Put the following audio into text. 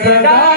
Santa